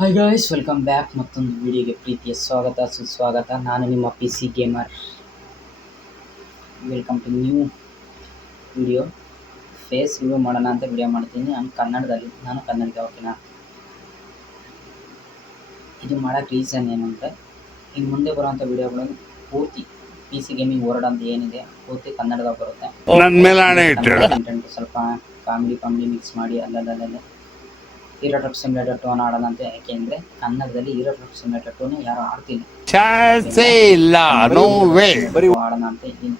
Hi guys, welcome back. ಮತ್ತೊಂದು ವಿಡಿಯೋಗೆ ಪ್ರೀತಿಯ ಸ್ವಾಗತ ಸುಸ್ವಾಗತ. ನಾನು ನಿಮ್ಮ P C gamer. Welcome to new video. Face review ಮಾಡೋಣ ಅಂತ ವಿಡಿಯೋ ಮಾಡ್ತೀನಿ. ನಾನು ಕನ್ನಡದ ಓಕೆನಾ. ಇದು ಮಾಡೋಕ್ಕೆ ರೀಸನ್ ಏನು ಅಂದರೆ, ಇನ್ನು ಮುಂದೆ ಬರುವಂಥ ವಿಡಿಯೋಗಳನ್ನು ಪೂರ್ತಿ ಪಿ ಸಿ ಗೇಮಿಂಗ್ ವರ್ಡ್ ಅಂತ ಏನಿದೆ ಪೂರ್ತಿ ಕನ್ನಡದಾಗ ಬರುತ್ತೆ. ಕಂಟೆಂಟ್ ಸ್ವಲ್ಪ ಕಾಮಿಡಿ ಮಿಕ್ಸ್ ಮಾಡಿ ಅಲ್ಲಲ್ಲೇ ಹೀರೋ ಟ್ರಕ್ ಸಿಮ್ಯುಲೇಟರ್ 2 ಆಡೋಣ ಅಂತ. ಯಾಕೆಂದರೆ ಕನ್ನಡದಲ್ಲಿ ಹೀರೋ ಟ್ರಕ್ ಸಿಮ್ಯುಲೇಟರ್ 2 ಯಾರು ಆಡ್ತಿಲ್ಲ, ಆಡೋಣ ಅಂತ ಇದ್ದೀನಿ.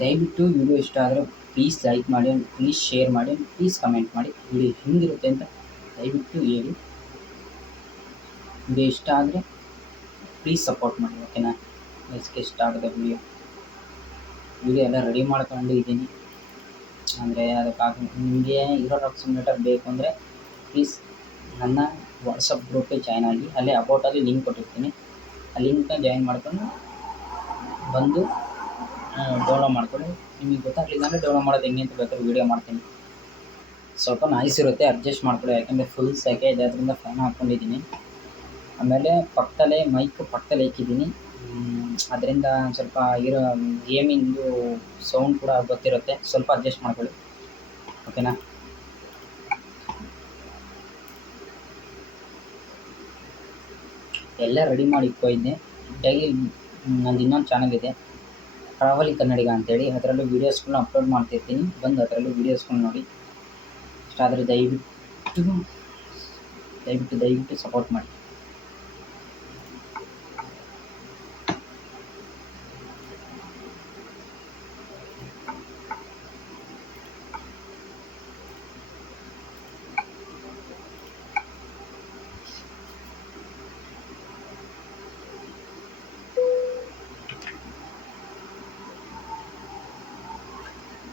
ದಯವಿಟ್ಟು ವಿಡಿಯೋ ಇಷ್ಟ ಆದರೆ ಪ್ಲೀಸ್ ಲೈಕ್ ಮಾಡಿ, ಪ್ಲೀಸ್ ಶೇರ್ ಮಾಡಿ, ಪ್ಲೀಸ್ ಕಮೆಂಟ್ ಮಾಡಿ. ವಿಡಿಯೋ ಹೆಂಗಿರುತ್ತೆ ಅಂತ ದಯವಿಟ್ಟು ಹೇಳಿ. ವಿಡಿಯೋ ಇಷ್ಟ ಆದರೆ ಪ್ಲೀಸ್ ಸಪೋರ್ಟ್ ಮಾಡಿ, ಓಕೆನಾ. ನೆಕ್ಸ್ಟ್ ಸ್ಟಾರ್ಟ್ ಆಗಿದೆ ವಿಡಿಯೋ ಎಲ್ಲ ರೆಡಿ ಮಾಡ್ಕೊಂಡು ಇದ್ದೀನಿ. ಅಂದರೆ ಅದಕ್ಕಾಗಿ ನಿಮಗೆ ಹೀರೋ ಟ್ರಕ್ ಸಿಮ್ಯುಲೇಟರ್ ಬೇಕು ಅಂದರೆ ಪ್ಲೀಸ್ ನನ್ನ ವಾಟ್ಸಪ್ ಗ್ರೂಪ್ಗೆ ಜಾಯ್ನ್ ಆಗಿ. ಅಲ್ಲೇ ಅಬೌಟಲ್ಲಿ ಲಿಂಕ್ ಕೊಟ್ಟಿರ್ತೀನಿ. ಆ ಲಿಂಕ್ನ ಜಾಯಿನ್ ಮಾಡ್ಕೊಂಡು ಬಂದು ಡೌನ್ಲೋಡ್ ಮಾಡ್ಕೊಳ್ಳಿ. ನಿಮಗೆ ಗೊತ್ತಾಗಲಿಲ್ಲ ಅಂದರೆ ಡೌನ್ಲೋಡ್ ಮಾಡೋದು ಹೆಂಗೆ ಅಂತ ಬೇಕಾದ್ರೆ ವೀಡಿಯೋ ಮಾಡ್ತೀನಿ. ಸ್ವಲ್ಪ ನಾಯ್ಸ್ ಇರುತ್ತೆ, ಅಡ್ಜಸ್ಟ್ ಮಾಡ್ಕೊಳ್ಳಿ. ಯಾಕೆಂದರೆ ಫುಲ್ ಸೆಕೆ ಇದೆ, ಅದರಿಂದ ಫ್ಯಾನ್ ಹಾಕ್ಕೊಂಡಿದ್ದೀನಿ. ಆಮೇಲೆ ಮೈಕ್ ಪಕ್ಕದಲ್ಲಿ ಇಕ್ಕಿದ್ದೀನಿ. ಅದರಿಂದ ಸ್ವಲ್ಪ ಗೇಮಿಂದು ಸೌಂಡ್ ಕೂಡ ಗೊತ್ತಿರುತ್ತೆ. ಸ್ವಲ್ಪ ಅಡ್ಜಸ್ಟ್ ಮಾಡ್ಕೊಳ್ಳಿ, ಓಕೆನಾ. ಎಲ್ಲ ರೆಡಿ ಮಾಡಿ ಇಟ್ಕೊಂಡಿದ್ದೆ. ಡೈಲಿ ನಂದು ಇನ್ನೊಂದು ಚಾನಲ್ ಇದೆ, ಟ್ರಾವಲಿ ಕನ್ನಡಿಗ ಅಂತೇಳಿ. ಅದರಲ್ಲೂ ವೀಡಿಯೋಸ್ಗಳನ್ನ ಅಪ್ಲೋಡ್ ಮಾಡ್ತಿರ್ತೀನಿ. ಬಂದು ಅದರಲ್ಲೂ ವೀಡಿಯೋಸ್ಗಳನ್ನ ನೋಡಿ. ಇಷ್ಟ ಆದರೆ ದಯವಿಟ್ಟು ಸಪೋರ್ಟ್ ಮಾಡಿ.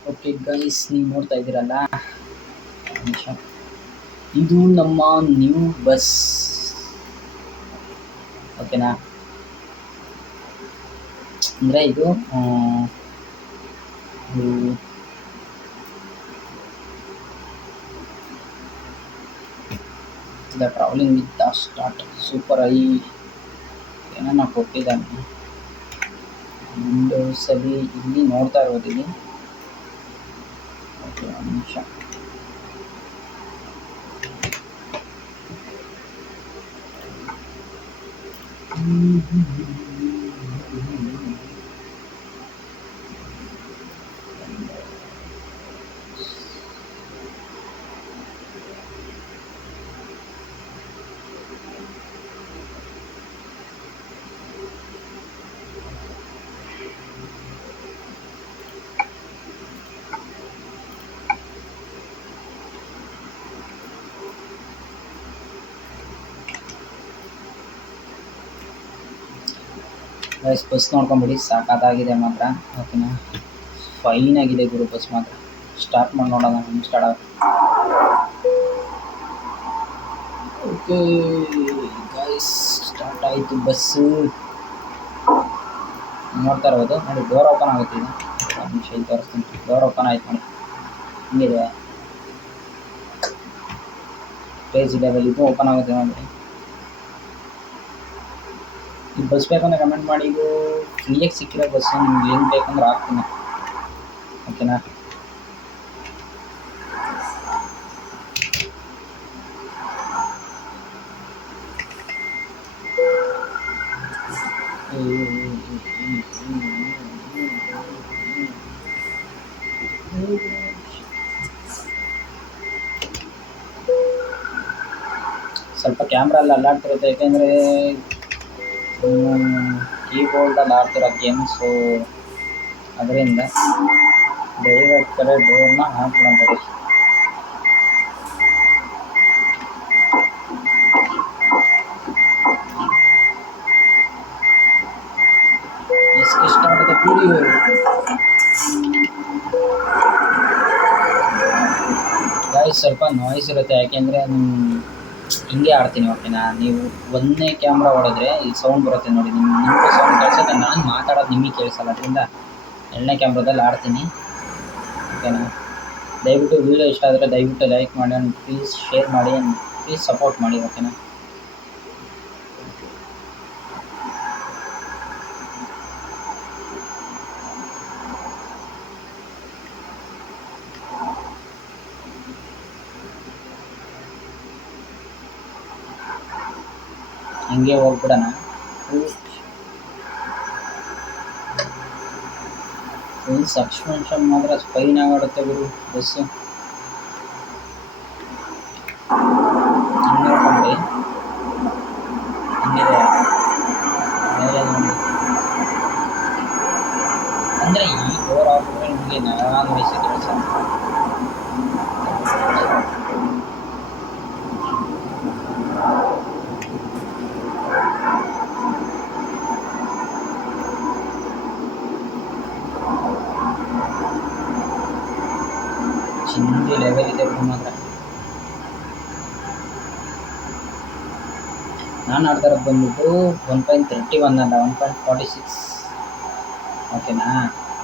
ಓಕೆ ಗೈಸ್, ನೀವು ನೋಡ್ತಾ ಇದ್ದೀರಲ್ಲ, ಇದು ನಮ್ಮ ನ್ಯೂ ಬಸ್, ಓಕೆನಾ. ಅಂದರೆ ಇದು travelling with start super I ಏನೋ ಕೊಟ್ಟಿದ್ದಾನೆ ವಿಂಡೋಸಲ್ಲಿ. ಇಲ್ಲಿ ನೋಡ್ತಾ ಇರೋದಿಲ್ಲಿ. ಓಕೆ, ಒಂದು ನಿಮಿಷ. ಬಸ್ ನೋಡ್ಕೊಂಬಿಡಿ, ಸಾಕಾಗಿದೆ ಮಾತ್ರ, ಓಕೆನಾ. ಫೈನ್ ಆಗಿದೆ ಗುರು ಬಸ್ ಮಾತ್ರ. ಸ್ಟಾರ್ಟ್ ಮಾಡಿ ನೋಡೋಣ, ಸ್ಟಾರ್ಟ್ ಆಗುತ್ತೆ. ಓಕೆ ಗೈಸ್, ಸ್ಟಾರ್ಟ್ ಆಯಿತು ಬಸ್ಸು. ನೋಡ್ತಾ ಇರ್ಬೋದು ನೋಡಿ, ಡೋರ್ ಓಪನ್ ಆಗುತ್ತೆ. ಇದು ಒಂದು ನಿಮಿಷ ಇಲ್ಲಿ ತೋರಿಸ್ತೀನಿ. ಡೋರ್ ಓಪನ್ ಆಯ್ತು ನೋಡಿ, ಹಿಂಗಿದೆ ಪೇಜ್ ಲೆವೆಲ್. ಇದು ಓಪನ್ ಆಗುತ್ತೆ ನೋಡಿ. ಈ ಬಸ್ ಬೇಕಂದ್ರೆ ಕಮೆಂಟ್ ಮಾಡಿ. ಇದು ಫ್ರೀಯಾಗಿ ಸಿಕ್ಕಿರೋ ಬಸ್ಸು, ನಿಮ್ಗೆ ಲಿಂಕ್ ಬೇಕಂದ್ರೆ ಹಾಕ್ತೀನಿ, ಓಕೆನಾ. ಸ್ವಲ್ಪ ಕ್ಯಾಮ್ರಾ ಎಲ್ಲ ಅಲ್ಲಾಡ್ತಿರುತ್ತೆ, ಯಾಕೆಂದರೆ ಕೀಬೋರ್ಡಲ್ಲಿ ಆಡ್ತಿರೋ ಗೇಮ್ಸು. ಅದರಿಂದ ದಯವಿಟ್ಟು ಡೋರ್ನ ಹಾಕ್ಬಿಡಂತೇಳಿ. ಎಷ್ಟು ಸ್ಟಾರ್ಟ್ ಆಗುತ್ತೆ ವಿಡಿಯೋ. ಗಾಯ್ಸ್, ಸ್ವಲ್ಪ ನಾಯ್ಸ್ ಇರುತ್ತೆ, ಯಾಕೆಂದರೆ ಹಿಂಗೆ ಆಡ್ತೀನಿ, ಓಕೆನಾ. ನೀವು ಒಂದೇ ಕ್ಯಾಮ್ರಾ ಹೊಡೆದ್ರೆ ಈ ಸೌಂಡ್ ಬರುತ್ತೆ ನೋಡಿ, ನಿಮಗೂ ಸೌಂಡ್ ಕೇಳಿಸುತ್ತೆ, ನಾನು ಮಾತಾಡೋದು ನಿಮಗೆ ಕೇಳಿಸಲ್ಲ. ಅದರಿಂದ ಎರಡನೇ ಕ್ಯಾಮ್ರಾದಲ್ಲಿ ಆಡ್ತೀನಿ, ಓಕೆನಾ. ದಯವಿಟ್ಟು ವಿಡಿಯೋ ಇಷ್ಟ ಆದರೆ ದಯವಿಟ್ಟು ಲೈಕ್ ಮಾಡಿ, ಪ್ಲೀಸ್ ಶೇರ್ ಮಾಡಿ. ಪ್ಲೀಸ್ ಸಪೋರ್ಟ್ ಮಾಡಿ, ಓಕೆನಾ. ಹಂಗೆ ಹೋಗ್ಬಿಡೋಣ. ಫುಲ್ ಸಸ್ಪೆನ್ಷನ್ ಮಾತ್ರ ಸ್ಪೈನ್ ಆಗಾಡುತ್ತೆ ಗುರು ಬಸ್ಸು. ಹಿಂಗೆ ನೋಡ್ಕೊಂಡ್ರಿ ಹಿಂಗಿದೆ ಮೇಲೆ ನೋಡಿ. ಅಂದರೆ ಈ ಬೋರ್ ಆಗ್ಬಿಟ್ರೆ ನಿಮಗೆ ನಾನು ವಯಸ್ಸು ಕೆಲಸ. ಚಿಂದಿ ಲೆವೆಲ್ ಇದೆ ಬಿಡು ಮಾತ್ರ. ನಾನು ಆಡ್ತಾ ಇರೋದು ಬಂದ್ಬಿಟ್ಟು 1.31 ಅಲ್ಲ 1.46, ಓಕೆನಾ.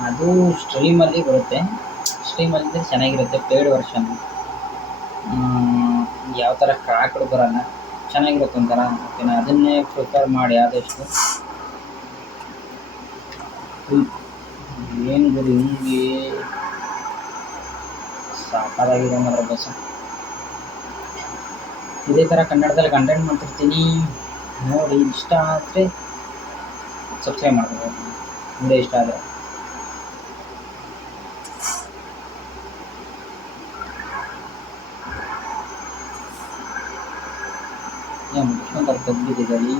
ಅದು ಸ್ಟ್ರೀಮಲ್ಲಿ ಬರುತ್ತೆ, ಸ್ಟ್ರೀಮಲ್ಲಿ ಚೆನ್ನಾಗಿರುತ್ತೆ, ಪೇಯ್ಡ್ ವರ್ಷನ್. ಯಾವ ಥರ ಕ್ರ್ಯಾಕ್ಡ್ ಬರೋಲ್ಲ, ಚೆನ್ನಾಗಿರುತ್ತೆ ಒಂಥರ, ಓಕೆನಾ. ಅದನ್ನೇ ಪ್ರಿಫರ್ ಮಾಡಿ ಆದಷ್ಟು. ಏನು ಗುರು ಹಿಂಗೆ ಸಾಕಾಗಿದೆ ಮಾತ್ರ ಬಸ್ಸು. ಇದೇ ಥರ ಕನ್ನಡದಲ್ಲಿ ಕಂಟೆಂಟ್ ಮಾಡ್ತಿರ್ತೀನಿ, ನೋಡಿ ಇಷ್ಟ ಆದರೆ ಸಬ್ಸ್ಕ್ರೈಬ್ ಮಾಡ್ಬೋದು, ವಿಡಿಯೋ ಇಷ್ಟ ಆದರೆ. ಮುಗಿಸ್ಕೊಂತಾರೆ ತಗ್ಗಿದ್ದಲ್ಲಿ.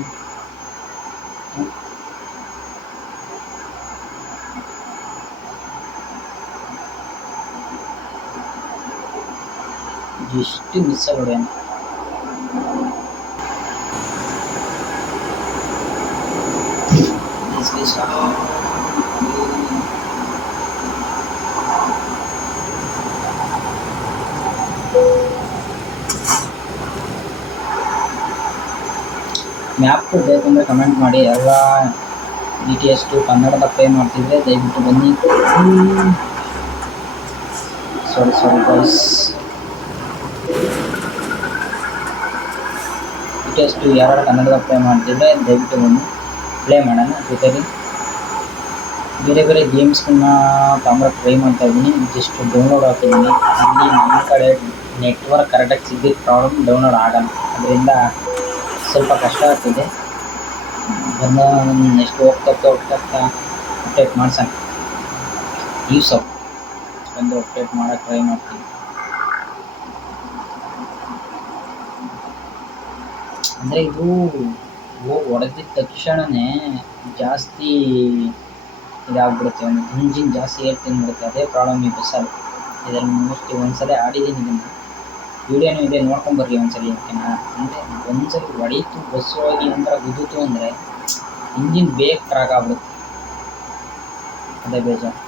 ಎಷ್ಟು ಮಿಸ್ ಆಗೋಣ. ಮ್ಯಾಪ್ ಬೇಕಂದರೆ ಕಮೆಂಟ್ ಮಾಡಿ. ಎಲ್ಲ BTS ಕನ್ನಡದ ಪ್ಲೇ ಮಾಡ್ತಿದ್ರೆ ದಯವಿಟ್ಟು ಬನ್ನಿ. ಸಾರಿ ಗೈಸ್, BTS ಯಾರು ಕನ್ನಡದ ಪ್ಲೇ ಮಾಡ್ತಿದ್ರೆ ದಯವಿಟ್ಟು ಬನ್ನಿ, ಪ್ಲೇ ಮಾಡೋಣ. ಜೊತೆಲಿ ಬೇರೆ ಬೇರೆ ಗೇಮ್ಸ್ಗಳನ್ನ ತಗೊಂಬರೋಕ್ಕೆ ಟ್ರೈ ಮಾಡ್ತಾ ಇದ್ದೀನಿ. ಜಸ್ಟ್ ಡೌನ್ಲೋಡ್ ಹಾಕಿದ್ದೀನಿ. ಇಲ್ಲಿ ನಮ್ಮ ಕಡೆ ನೆಟ್ವರ್ಕ್ ಕರೆಕ್ಟಾಗಿ ಸಿಗ್ದಿದ್ದ ಪ್ರಾಬ್ಲಮ್, ಡೌನ್ಲೋಡ್ ಆಗೋಲ್ಲ. ಅದರಿಂದ ಸ್ವಲ್ಪ ಕಷ್ಟ ಆಗ್ತಿದೆ. ನೆಕ್ಸ್ಟ್ ಹೋಗ್ತಾ ಅಪ್ಡೇಟ್ ಮಾಡ್ಸೋಣ. ಬಂದು ಅಪ್ಡೇಟ್ ಮಾಡೋಕ್ಕೆ ಟ್ರೈ ಮಾಡ್ತೀನಿ. ಅಂದರೆ ಇದು ಹೊಡೆದಿದ್ದ ತಕ್ಷಣವೇ ಜಾಸ್ತಿ ಇದಾಗ್ಬಿಡುತ್ತೆ, ಒಂದು ಇಂಜಿನ್ ಜಾಸ್ತಿ ಏರ್ ತಿಂದ್ಬಿಡುತ್ತೆ. ಅದೇ ಪ್ರಾಬ್ಲಮ್ ಈ ಬಸ್ಸಲ್ಲಿ. ಇದರಲ್ಲಿ ಮೋಸ್ಟ್ಲಿ ಒಂದ್ಸಲ ಆಡಿದ್ದೀನಿ, ಇದನ್ನು ವೀಡಿಯೋನೂ ಇದೆ, ನೋಡ್ಕೊಂಬರ್ರಿ ಒಂದ್ಸಲಿ, ಓಕೆನಾ. ಅಂದರೆ ಒಂದ್ಸಲಿ ಹೊಡೀತು ಬಸ್ಸು ಹೋಗಿ ಒಂಥರ ಗುದ್ದಿತು ಅಂದರೆ ಇಂಜಿನ್ ಬೇಗ ಕ್ರಾಕ್ ಆಗ್ಬಿಡುತ್ತೆ, ಅದೇ ಬೇಜಾರು.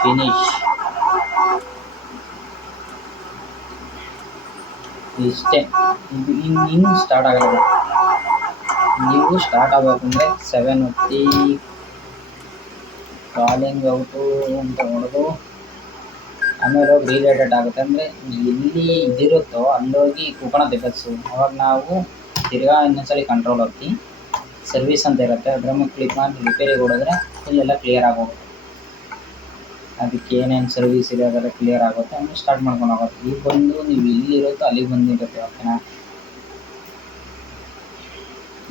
ಫಿನಿಶ್ ಇಷ್ಟೇ. ಇದು ಇನ್ನೂ ಸ್ಟಾರ್ಟ್ ಆಗಲ್ಲ. ನೀವು ಸ್ಟಾರ್ಟ್ ಆಗಬೇಕಂದ್ರೆ 7 ಹೊತ್ತಿ ಕಾಲಿಂಗ್ ಔಟು ಅಂತ ಹೊಡೆದು ಆಮೇಲೆ ಹೋಗಿ ರೀರೇಟೆಡ್ ಆಗುತ್ತೆ. ಅಂದರೆ ಎಲ್ಲಿ ಇದಿರುತ್ತೋ ಅಲ್ಲೋಗಿ ಕೂತ್ಕೊಳ್ಳೋದು ಬಸ್ಸು. ಅವಾಗ ನಾವು ತಿರ್ಗಾ ಇನ್ನೊಂದ್ಸಲಿ ಕಂಟ್ರೋಲ್ ಹೋಗ್ತಿ ಸರ್ವಿಸ್ ಅಂತ ಇರುತ್ತೆ, ಅದ್ರ ಮೇಲೆ ಕ್ಲಿಕ್ ಮಾಡಿ ರಿಪೇರಿಗೆ ಹೊಡೆದ್ರೆ ಇಲ್ಲೆಲ್ಲ ಕ್ಲಿಯರ್ ಆಗೋಗುತ್ತೆ. ಅದಕ್ಕೆ ಏನೇನು ಸರ್ವಿಸ್ ಇದೆ ಅದೆಲ್ಲ ಕ್ಲಿಯರ್ ಆಗುತ್ತೆ, ಆಮೇಲೆ ಸ್ಟಾರ್ಟ್ ಮಾಡ್ಕೊಂಡು ಹೋಗುತ್ತೆ. ಈಗ ಬಂದು ನೀವು ಎಲ್ಲಿರುತ್ತೋ ಅಲ್ಲಿಗೆ ಬಂದಿರುತ್ತೆ, ಓಕೆನಾ.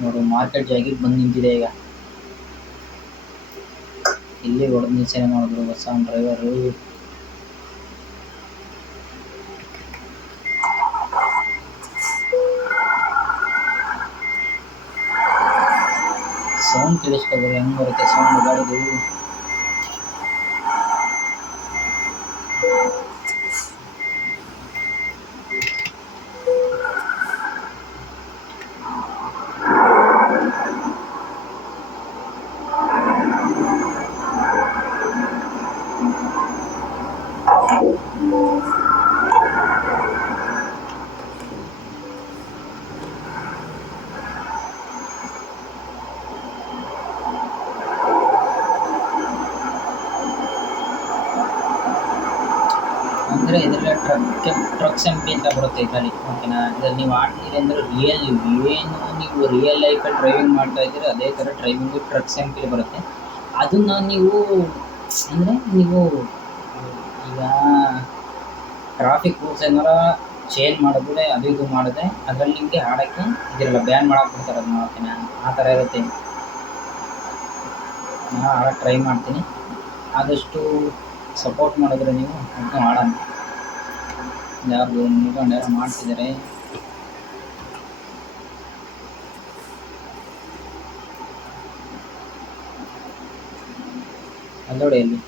ನೋಡಿ ಮಾರ್ಕೆಟ್ ಜಾಗಿಗೆ ಬಂದು ನಿಂತಿದೆ. ಈಗ ಇಲ್ಲಿ ಹೊಡೆದು ನಿಲ್ಸೇನೆ ಮಾಡಿದ್ರು ಹೊಸ ಡ್ರೈವರು. ಸೌಂಡ್ ಕೇಳಿಸ್ಕೊಬೋದು, ಹೆಂಗೆ ಬರುತ್ತೆ ಸೌಂಡ್ ಗಾಡಿದು. ಅಂದರೆ ಇದರಲ್ಲಿ ಟ್ರಕ್ಸ್ ಎಂ ಪಿ ಅಂತ ಬರುತ್ತೆ ಇದರಲ್ಲಿ, ಓಕೆನಾ. ಇದರಲ್ಲಿ ನೀವು ಆಡ್ತೀರಿ ಅಂದರೆ ಏನು ನೀವು ರಿಯಲ್ ಲೈಫಲ್ಲಿ ಡ್ರೈವಿಂಗ್ ಮಾಡ್ತಾ ಇದ್ದೀರಿ ಅದೇ ಥರ ಡ್ರೈವಿಂಗು ಟ್ರಕ್ಸ್ ಎಂ ಪಿ ಬರುತ್ತೆ. ಅದನ್ನು ನೀವು ಅಂದರೆ ನೀವು ಈಗ ಟ್ರಾಫಿಕ್ ರೂಲ್ಸ್ ಏನಾರ ಚೇಂಜ್ ಮಾಡಿದ್ರೆ ಅದು ಇದು ಮಾಡಿದ್ರೆ ಅದರಲ್ಲಿ ನಿಮಗೆ ಆಡೋಕ್ಕೆ ಇದಿರಲ್ಲ, ಬ್ಯಾನ್ ಮಾಡಕ್ಕೆ ಬಿಡ್ತಾರೆ ಅದನ್ನ, ಓಕೆನಾ. ಆ ಥರ ಇರುತ್ತೆ. ನಾನು ಆಡೋಕ್ಕೆ ಟ್ರೈ ಮಾಡ್ತೀನಿ, ಆದಷ್ಟು ಸಪೋರ್ಟ್ ಮಾಡಿದ್ರೆ ನೀವು ಅದನ್ನು ಆಡೋಣ. ಯಾರು ನಿಂತ್ಕೊಂಡು ಯಾರೋ ಮಾಡ್ತಿದ್ದಾರೆ. ಅಲ್ಲೋಡಿ ಅಲ್ಲಿ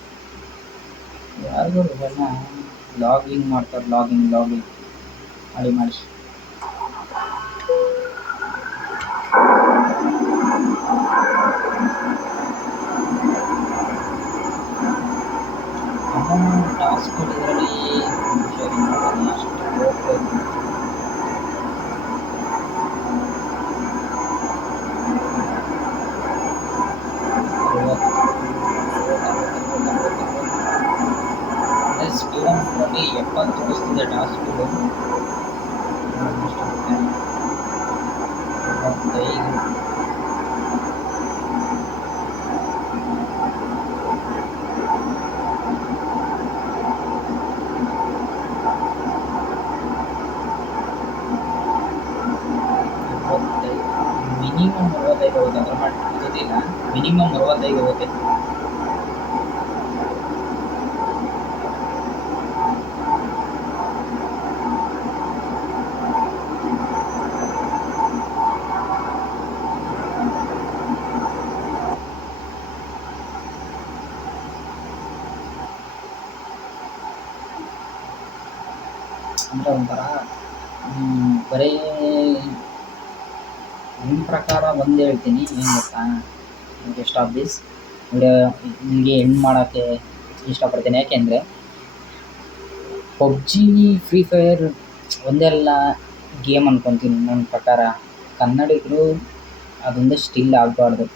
ಯಾರಿಗೂ ಇದನ್ನ ಲಾಗಿಂಗ್ ಮಾಡ್ತಾರೆ, ಲಾಗಿಂಗ್ ಮಾಡಿ ಟಾಸ್ಕ್ ಇದರಲ್ಲಿ ಸ್ಪೀಡಲ್ಲಿ 70 ತೋರಿಸ್ತಿದೆ ಟಾಸ್ಕ್ಗಳು. 25 ಮಿನಿಮಮ್ 65 ಹೋಗುತ್ತೆ, ಅದರ ಗೊತ್ತಿಲ್ಲ. ಮಿನಿಮಮ್ 65 ಹೋಗುತ್ತೆ. ಅಂದರೆ ಒಂಥರ ಬರೀ ನಿಮ್ಮ ಪ್ರಕಾರ ಒಂದು ಹೇಳ್ತೀನಿ, ಏನು ಗೊತ್ತಾ, ಎಷ್ಟು ಆಫ್ ದಿಸ್ ವಿಡಿಯೋ ನಿಮಗೆ ಎಂಡ್ ಮಾಡೋಕ್ಕೆ ಇಷ್ಟಪಡ್ತೀನಿ. ಯಾಕೆಂದರೆ ಪಬ್ಜಿ, ಫ್ರೀ ಫೈರ್ ಒಂದೆಲ್ಲ ಗೇಮ್ ಅಂದ್ಕೊತೀನಿ ನನ್ನ ಪ್ರಕಾರ. ಕನ್ನಡಿಗರು ಅದೊಂದೇ ಸ್ಟಿಲ್ ಆಗಬಾರ್ದು.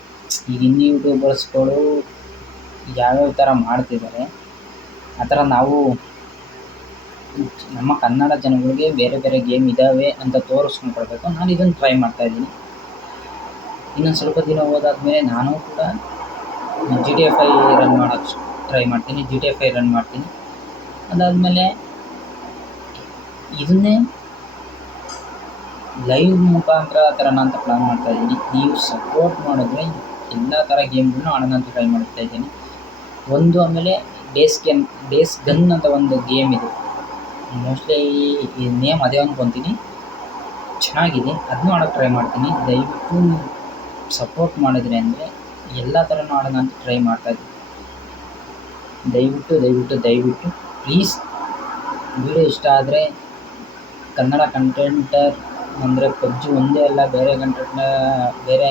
ಈಗ ಹಿಂದಿ ಯೂಟ್ಯೂಬರ್ಸ್ಗಳು ಯಾವ್ಯಾವ ಥರ ಮಾಡ್ತಿದ್ದಾರೆ ಆ ಥರ ನಾವು ನಮ್ಮ ಕನ್ನಡ ಜನಗಳಿಗೆ ಬೇರೆ ಬೇರೆ ಗೇಮ್ ಇದ್ದಾವೆ ಅಂತ ತೋರಿಸ್ಕೊಂಡು ಕೊಡಬೇಕು. ನಾನು ಇದನ್ನು ಟ್ರೈ ಮಾಡ್ತಾಯಿದ್ದೀನಿ. ಇನ್ನೊಂದು ಸ್ವಲ್ಪ ದಿನ ಹೋದಾದ್ಮೇಲೆ ನಾನು ಕೂಡ GTA 5 ರನ್ ಮಾಡೋಕ್ಕೆ ಟ್ರೈ ಮಾಡ್ತೀನಿ. GTA 5 ರನ್ ಮಾಡ್ತೀನಿ. ಅದಾದಮೇಲೆ ಇದನ್ನೇ ಲೈವ್ ಮುಖಾಂತರ ತರೋಣ ಅಂತ ಪ್ಲ್ಯಾನ್ ಮಾಡ್ತಾಯಿದ್ದೀನಿ. ನೀವು ಸಪೋರ್ಟ್ ಮಾಡಿದ್ರೆ ಎಲ್ಲ ಥರ ಗೇಮ್ಗಳನ್ನೂ ಆಡೋಣ ಅಂತ ಟ್ರೈ ಮಾಡ್ತಾಯಿದ್ದೀನಿ. ಒಂದು ಆಮೇಲೆ ಡೇಸ್ ಗನ್ ಅಂತ ಒಂದು ಗೇಮ್ ಇದೆ, ಮೋಸ್ಟ್ಲಿ ಈ ನೇಮ್ ಅದೇ ಅಂದ್ಕೊತೀನಿ, ಚೆನ್ನಾಗಿದೆ. ಅದನ್ನೂ ಆಡೋಕ್ಕೆ ಟ್ರೈ ಮಾಡ್ತೀನಿ. ದಯವಿಟ್ಟು ಸಪೋರ್ಟ್ ಮಾಡಿದ್ರೆ ಅಂದರೆ ಎಲ್ಲ ಥರನೂ ಆಡೋಣ ಅಂತ ಟ್ರೈ ಮಾಡ್ತಾಯಿದ್ದೀನಿ. ದಯವಿಟ್ಟು ಪ್ಲೀಸ್ ವಿಡಿಯೋ ಇಷ್ಟ ಆದರೆ ಕನ್ನಡ ಕಂಟೆಂಟರ್ ಅಂದರೆ ಪಬ್ಜಿ ಒಂದೇ ಅಲ್ಲ, ಬೇರೆ ಬೇರೆ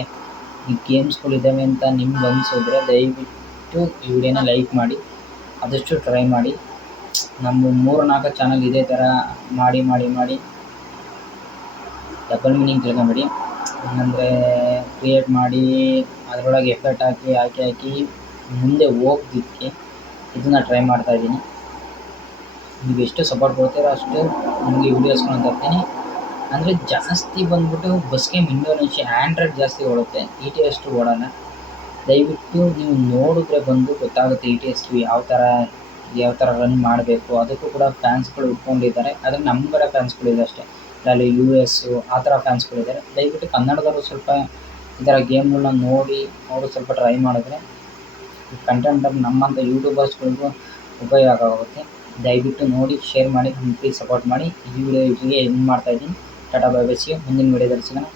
ಗೇಮ್ಸ್ಗಳಿದ್ದಾವೆ ಅಂತ ನಿಮ್ಗೆ ಅನಿಸಿದ್ರೆ ದಯವಿಟ್ಟು ಈ ವಿಡಿಯೋನ ಲೈಕ್ ಮಾಡಿ, ಆದಷ್ಟು ಟ್ರೈ ಮಾಡಿ. ನಮ್ಮ 3-4 ಚಾನಲ್ ಇದೇ ಥರ ಮಾಡಿ ಡಬಲ್ ಮೀನಿಂಗ್ ತಿಳ್ಕೊಂಬೇಡಿ. ಅಂದರೆ ಕ್ರಿಯೇಟ್ ಮಾಡಿ ಅದರೊಳಗೆ ಎಫರ್ಟ್ ಹಾಕಿ ಮುಂದೆ ಹೋಗ್ದಿಕ್ಕೆ ಇದನ್ನು ಟ್ರೈ ಮಾಡ್ತಾಯಿದ್ದೀನಿ. ನೀವು ಎಷ್ಟು ಸಪೋರ್ಟ್ ಕೊಡ್ತೀರೋ ಅಷ್ಟು ನಿಮಗೆ ವೀಡಿಯೋಸ್ಗಳನ್ನ ತರ್ತೀನಿ. ಅಂದರೆ ಜಾಸ್ತಿ ಬಂದ್ಬಿಟ್ಟು ಬಸ್ ಗೇಮ್ ಇಂಡೋನೇಷ್ಯಾ ಆ್ಯಂಡ್ರಾಯ್ಡ್ ಜಾಸ್ತಿ ಓಡುತ್ತೆ, ETS ಅಷ್ಟು ಓಡೋಲ್ಲ. ದಯವಿಟ್ಟು ನೀವು ನೋಡಿದ್ರೆ ಬಂದು ಗೊತ್ತಾಗುತ್ತೆ ETS ಯಾವ ಥರ ರನ್ ಮಾಡಬೇಕು. ಅದಕ್ಕೂ ಕೂಡ ಫ್ಯಾನ್ಸ್ಗಳು ಉಟ್ಕೊಂಡಿದ್ದಾರೆ, ಆದರೆ ನಮ್ಮ ಕಡೆ ಫ್ಯಾನ್ಸ್ಗಳಿದೆ ಅಷ್ಟೇ. ಅಲ್ಲಿ US ಆ ಥರ ಫ್ಯಾನ್ಸ್ಗಳಿದ್ದಾರೆ. ದಯವಿಟ್ಟು ಕನ್ನಡದವರು ಸ್ವಲ್ಪ ಈ ಥರ ಗೇಮ್ಗಳನ್ನ ನೋಡಿ ಸ್ವಲ್ಪ ಟ್ರೈ ಮಾಡಿದ್ರೆ ಕಂಟೆಂಟಲ್ಲಿ ನಮ್ಮಂಥ ಯೂಟ್ಯೂಬರ್ಸ್ಗಳಿಗೂ ಉಪಯೋಗ ಆಗುತ್ತೆ. ದಯವಿಟ್ಟು ನೋಡಿ, ಶೇರ್ ಮಾಡಿ, ಪ್ಲೀಸ್ ಸಪೋರ್ಟ್ ಮಾಡಿ. ಈ ವಿಡಿಯೋ ಇಲ್ಲಿಗೆ ಎಂಡ್ ಮಾಡ್ತಾಯಿದ್ದೀನಿ. ಟಾಟಾ ಬೈ ಬೈ, ಸಿ ಯು. ಮುಂದಿನ ವಿಡಿಯೋದಲ್ಲಿ ಸಿಗೋಣ.